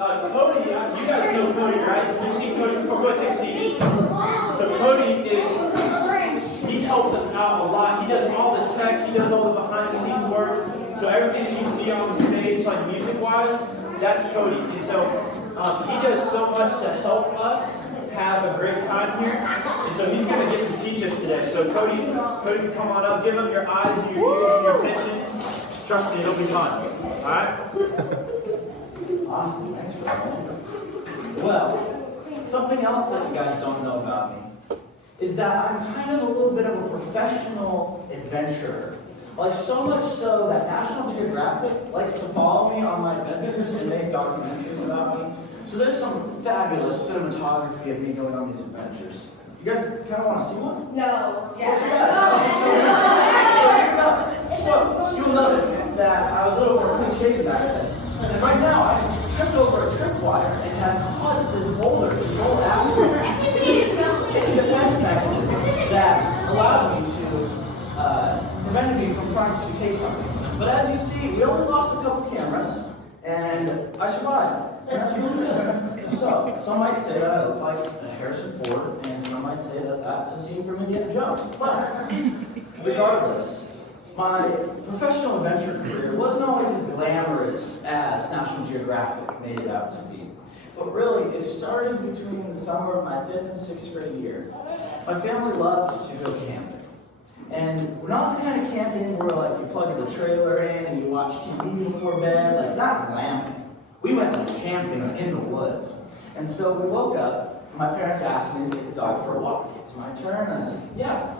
Cody, you guys know Cody, right? You see Cody before. Go ahead, take a seat. So Cody he helps us out a lot. He does all the tech, he does all the behind the scenes work. So everything that you see on the stage, like music-wise, that's Cody. And so he does so much to help us have a great time here. And so he's going to get to teach us today. So Cody can come on up, give him your eyes and your ears and your attention. Trust me, it'll be fun. All right? Awesome. Thanks for that. Well, something else that you guys don't know about me is that I'm kind of a little bit of a professional adventurer. Like so much so that National Geographic likes to follow me on my adventures and make documentaries about me. So there's some fabulous cinematography of me going on these adventures. You guys kind of want to see one? No. So you'll notice that I was a little more cliche back then. And right now I tripped over a tripwire and had caused this boulder to roll after me. It's a defense mechanism that allowed me to prevented me from trying to take something. But as you see, we only lost a couple cameras, and I survived. And that's really good. So, some might say that I look like Harrison Ford, and some might say that that's a scene from Indiana Jones. But, regardless, my professional adventure career wasn't always as glamorous as National Geographic made it out to be. But really, it started between the summer of my 5th and 6th grade year. My family loved to go camping. And we're not the kind of camping where like you plug the trailer in and you watch TV before bed, like not glamping. We went like camping, like in the woods. And so we woke up, and my parents asked me to take the dog for a walk. It was my turn, and I said, yeah,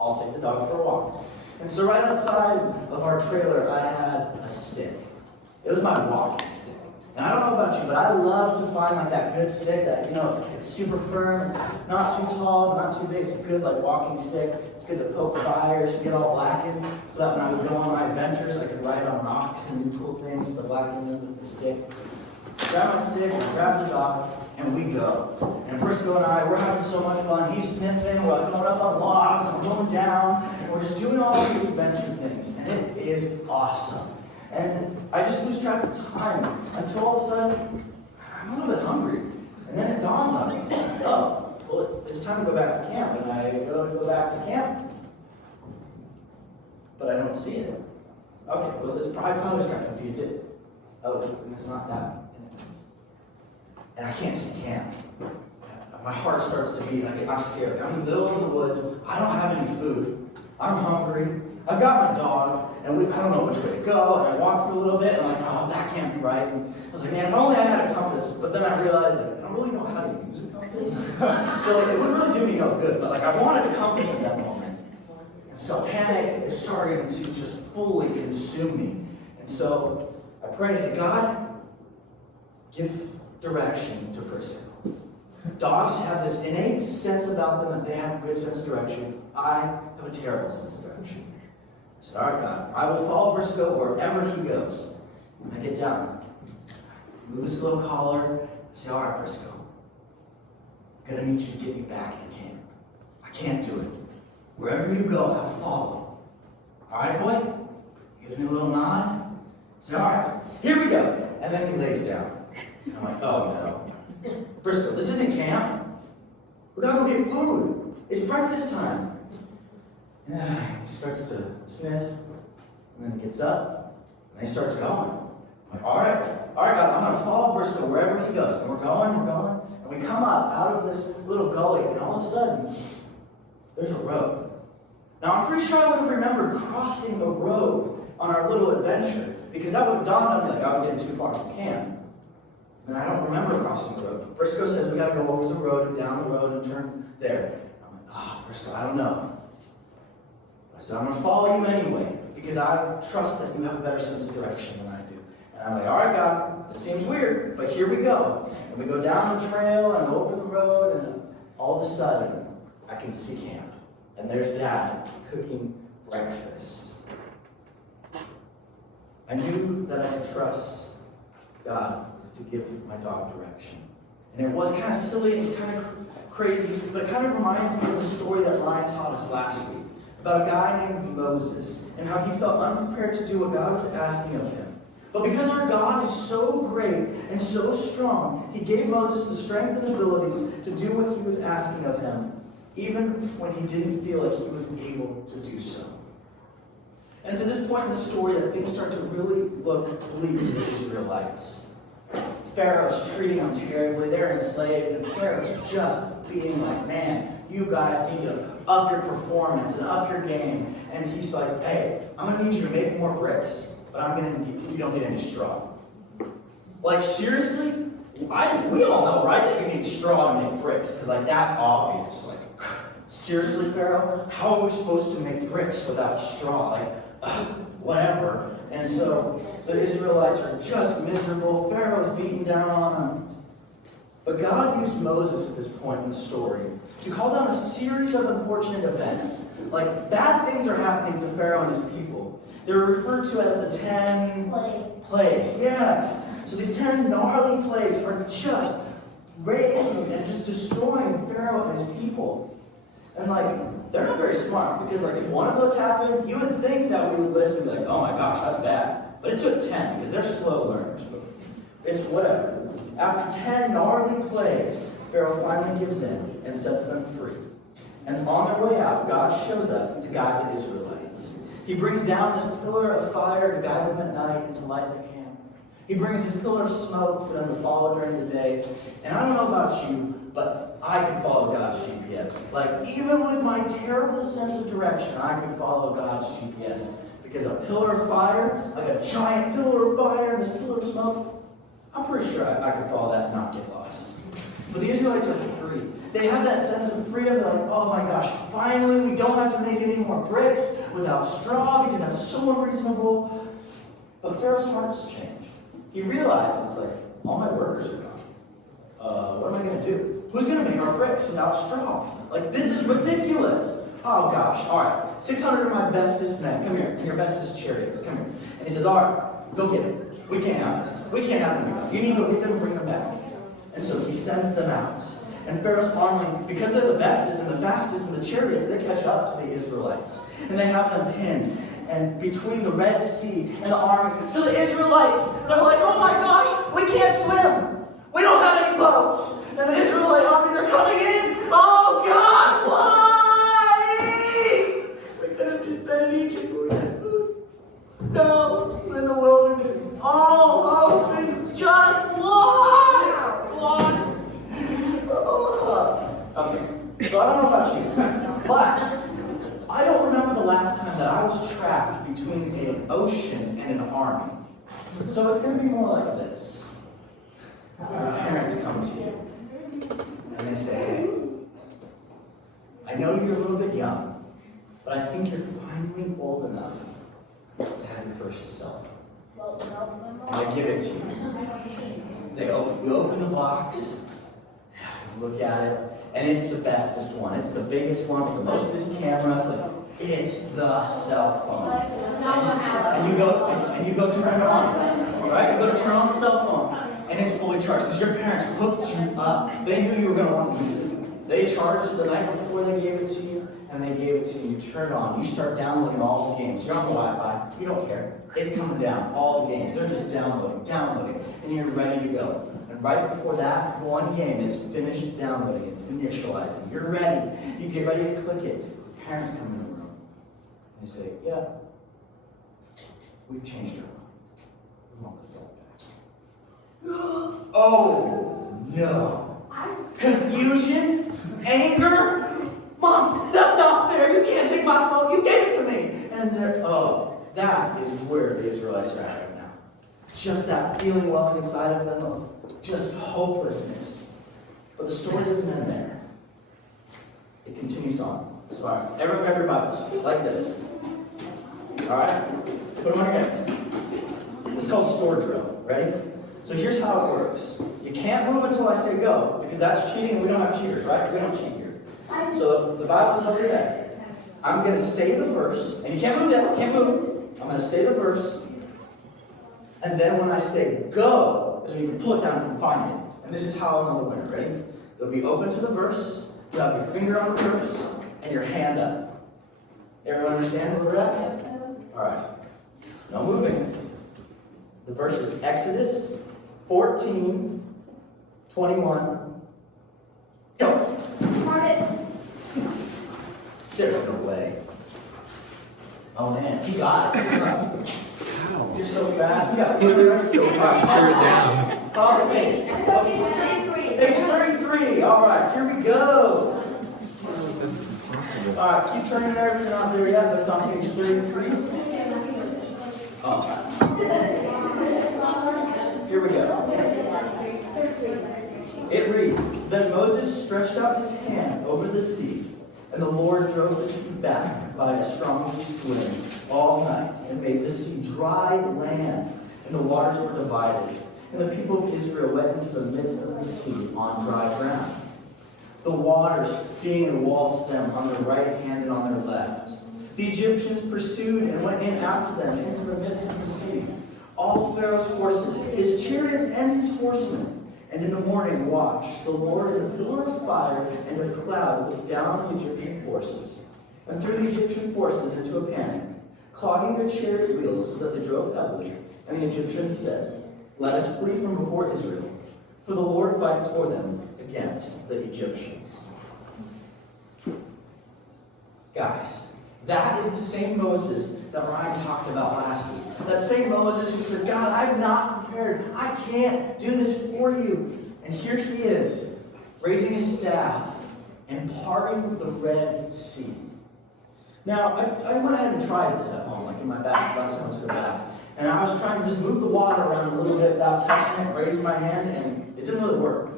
I'll take the dog for a walk. And so right outside of our trailer, I had a stick. It was my walking stick. And I don't know about you, but I love to find like that good stick that, you know, it's super firm, it's not too tall, not too big, it's a good like walking stick. It's good to poke fires, get all blackened, so that when I would go on my adventures, I could ride on rocks and do cool things with the blackened end of the stick. Grab my stick, grab the dog, and we go. And Briscoe and I, we're having so much fun. He's sniffing, we're going up on logs, I'm going down, and we're just doing all these adventure things. And it is awesome. And I just lose track of time until all of a sudden, I'm a little bit hungry. And then it dawns on me, oh, well, it's time to go back to camp. And I go back to camp, but I don't see it. Okay, well, I probably just got confused. Oh, it's not that. And I can't see camp. My heart starts to beat. I'm scared. I'm in the middle of the woods. I don't have any food. I'm hungry. I've got my dog, and I don't know which way to go, and I walk for a little bit, and I'm like, oh, that can't be right. And I was like, man, if only I had a compass. But then I realized that I don't really know how to use a compass. So it wouldn't really do me no good, but like I wanted a compass at that moment. And so panic is starting to just fully consume me. And so I pray, I say, God, give direction to Briscoe. Dogs have this innate sense about them that they have a good sense of direction. I have a terrible sense of direction. I said, all right, God, I will follow Briscoe wherever he goes. And I get down, move his little collar, I say, all right, Briscoe, I'm going to need you to get me back to camp. I can't do it. Wherever you go, I'll follow. All right, boy? He gives me a little nod. I say, all right, here we go. And then he lays down. And I'm like, oh, no. Briscoe, this isn't camp. We got to go get food. It's breakfast time. He starts to sniff, and then he gets up, and he starts going. I'm like, all right, God, I'm going to follow Briscoe wherever he goes. And we're going, and we come up out of this little gully, and all of a sudden, there's a road. Now, I'm pretty sure I would have remembered crossing the road on our little adventure, because that would have dawned on me like I was getting too far from camp. And I don't remember crossing the road. Briscoe says we got to go over the road and down the road and turn there. I'm like, Briscoe, I don't know. I said, I'm going to follow you anyway, because I trust that you have a better sense of direction than I do. And I'm like, all right, God, this seems weird, but here we go. And we go down the trail and over the road, and all of a sudden, I can see camp. And there's Dad cooking breakfast. I knew that I could trust God to give my dog direction. And it was kind of silly, it was kind of crazy, but it kind of reminds me of the story that Ryan taught us last week about a guy named Moses and how he felt unprepared to do what God was asking of him. But because our God is so great and so strong, he gave Moses the strength and abilities to do what he was asking of him, even when he didn't feel like he was able to do so. And it's at this point in the story that things start to really look bleak for the Israelites. Pharaoh's treating them terribly. They're enslaved, and Pharaoh's just being like, man, you guys need to up your performance and up your game. And he's like, hey, I'm going to need you to make more bricks, but you don't get any straw. Like, seriously? We all know, right, that you need straw to make bricks, because, like, that's obvious. Like, seriously, Pharaoh? How are we supposed to make bricks without straw? Like, whatever. And so the Israelites are just miserable. Pharaoh's beating down on them. But God used Moses at this point in the story to call down a series of unfortunate events. Like, bad things are happening to Pharaoh and his people. They're referred to as the 10 plagues. Yes. So these 10 gnarly plagues are just raging and just destroying Pharaoh and his people. And like, they're not very smart, because like if one of those happened, you would think that we would listen and be like, oh my gosh, that's bad. But it took 10, because they're slow learners. But it's whatever. After 10 gnarly plagues, Pharaoh finally gives in and sets them free. And on their way out, God shows up to guide the Israelites. He brings down this pillar of fire to guide them at night and to light their camp. He brings this pillar of smoke for them to follow during the day. And I don't know about you, but I could follow God's GPS. Like, even with my terrible sense of direction, I could follow God's GPS. Because a pillar of fire, like a giant pillar of fire and this pillar of smoke, I'm pretty sure I could follow that and not get lost. But the Israelites are free. They have that sense of freedom. They're like, oh my gosh, finally we don't have to make any more bricks without straw, because that's so unreasonable. But Pharaoh's heart's changed. He realizes, like, all my workers are gone. What am I going to do? Who's going to make our bricks without straw? Like, this is ridiculous. Oh gosh, all right. 600 of my bestest men, come here, and your bestest chariots, come here. And he says, all right, go get them. We can't have this. We can't have them go. You need to go get them and bring them back. And so he sends them out. And Pharaoh's army, because they're the bestest and the fastest in the chariots, they catch up to the Israelites. And they have them pinned. And between the Red Sea and the army. So the Israelites, they're like, oh my gosh, we can't swim. We don't have any boats. And the Israelite army, they're coming in. Oh God, why? We could have just been in Egypt where we had food. No, we're in the wilderness. All hope is just lost. Okay, so I don't know about you, but I don't remember the last time that I was trapped between an ocean and an army. So it's going to be more like this. Your parents come to you, and they say, hey, I know you're a little bit young, but I think you're finally old enough to have your first cell phone. And I give it to you. We open the box, we look at it, and it's the bestest one. It's the biggest one with the mostest cameras. Like, it's the cell phone. And you go turn it on. Right? You go to turn on the cell phone, and it's fully charged because your parents hooked you up. They knew you were going to want to use it. They charged it the night before they gave it to you, and they gave it to you. You turn it on. You start downloading all the games. You're on the Wi-Fi. You don't care. It's coming down. All the games. They're just downloading, and you're ready to go. And right before that one game is finished downloading, it's initializing. You're ready. You get ready to click it. Your parents come in the room. And they say, yeah, we've changed our mind. We want the phone back. Oh, no. Confusion? Anger? Mom, that's not fair. You can't take my phone. You gave it to me. And that is where the Israelites are at right now. Just that feeling welling inside of them of just hopelessness. But the story doesn't end there. It continues on. So, all right, everyone grab your Bibles like this. All right? Put them on your heads. It's called sword drill. Ready? So here's how it works. You can't move until I say go, because that's cheating and we don't have cheaters, right? We don't cheat here. So the Bible's over your head. I'm going to say the verse, and you can't move that, can't move. I'm going to say the verse, and then when I say go, is when you can pull it down and find it. And this is how I'll know the winner. Ready? It'll be open to the verse, you'll have your finger on the verse, and your hand up. Everyone understand where we're at? All right. No moving. The verse is Exodus 14:21. Go. There's no way. Oh man, he got it. You're so fast. You got Page 33. All right, here we go. All right, keep turning there if you're not there yet, but it's on page 33. Oh. Here we go. It reads, Then Moses stretched out his hand over the sea, and the Lord drove the sea back by a strong east wind all night, and made the sea dry land, and the waters were divided. And the people of Israel went into the midst of the sea on dry ground, the waters being a wall to them on their right hand and on their left. The Egyptians pursued and went in after them into the midst of the sea, all Pharaoh's horses, his chariots, and his horsemen. And in the morning watch, the Lord in a pillar of fire and of cloud looked down on the Egyptian forces, and threw the Egyptian forces into a panic, clogging their chariot wheels so that they drove heavily. And the Egyptians said, Let us flee from before Israel, for the Lord fights for them against the Egyptians. Guys, that is the same Moses that Ryan talked about last week. That same Moses who said, God, I'm not prepared. I can't do this for you. And here he is, raising his staff and parting the Red Sea. Now, I went ahead and tried this at home, like in my bath, last time I took a bath. And I was trying to just move the water around a little bit without touching it, raising my hand, and it didn't really work.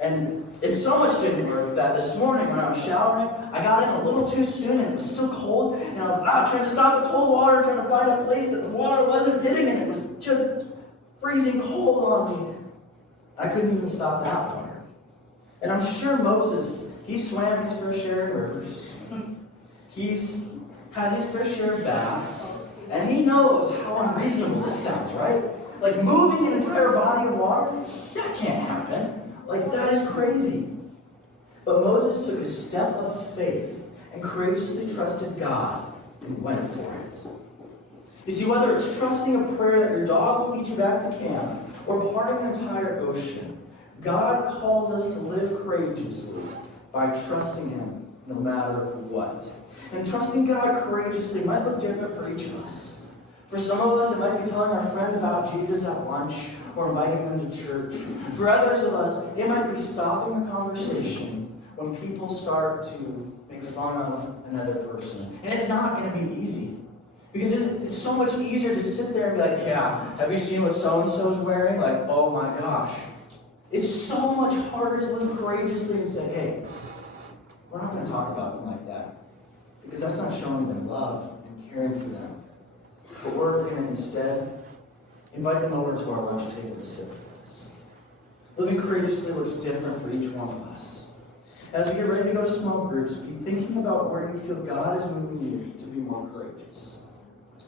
And it so much didn't work that this morning when I was showering, I got in a little too soon and it was still cold. And I was trying to stop the cold water, trying to find a place that the water wasn't hitting, and it was just freezing cold on me. I couldn't even stop that water. And I'm sure Moses, he swam his fair share of rivers. He's had his fair share of baths. And he knows how unreasonable this sounds, right? Like moving an entire body of water? That can't happen. Like, that is crazy. But Moses took a step of faith and courageously trusted God and went for it. You see, whether it's trusting a prayer that your dog will lead you back to camp or parting an entire ocean, God calls us to live courageously by trusting Him no matter what. And trusting God courageously might look different for each of us. For some of us, it might be telling our friend about Jesus at lunch or inviting them to church. For others of us, it might be stopping the conversation when people start to make fun of another person. And it's not going to be easy. Because it's so much easier to sit there and be like, yeah, have you seen what so-and-so's wearing? Like, oh my gosh. It's so much harder to live courageously and say, hey, we're not going to talk about them like that. Because that's not showing them love and caring for them. But we're going to instead invite them over to our lunch table to sit with us. Living courageously looks different for each one of us. As we get ready to go to small groups, be thinking about where you feel God is moving you to be more courageous. Let's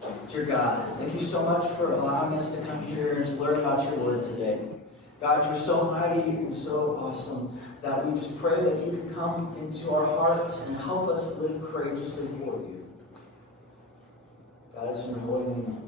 pray. Dear God, thank you so much for allowing us to come here and to learn about your word today. God, you're so mighty and so awesome that we just pray that you can come into our hearts and help us live courageously for you. God, it's in your holy name.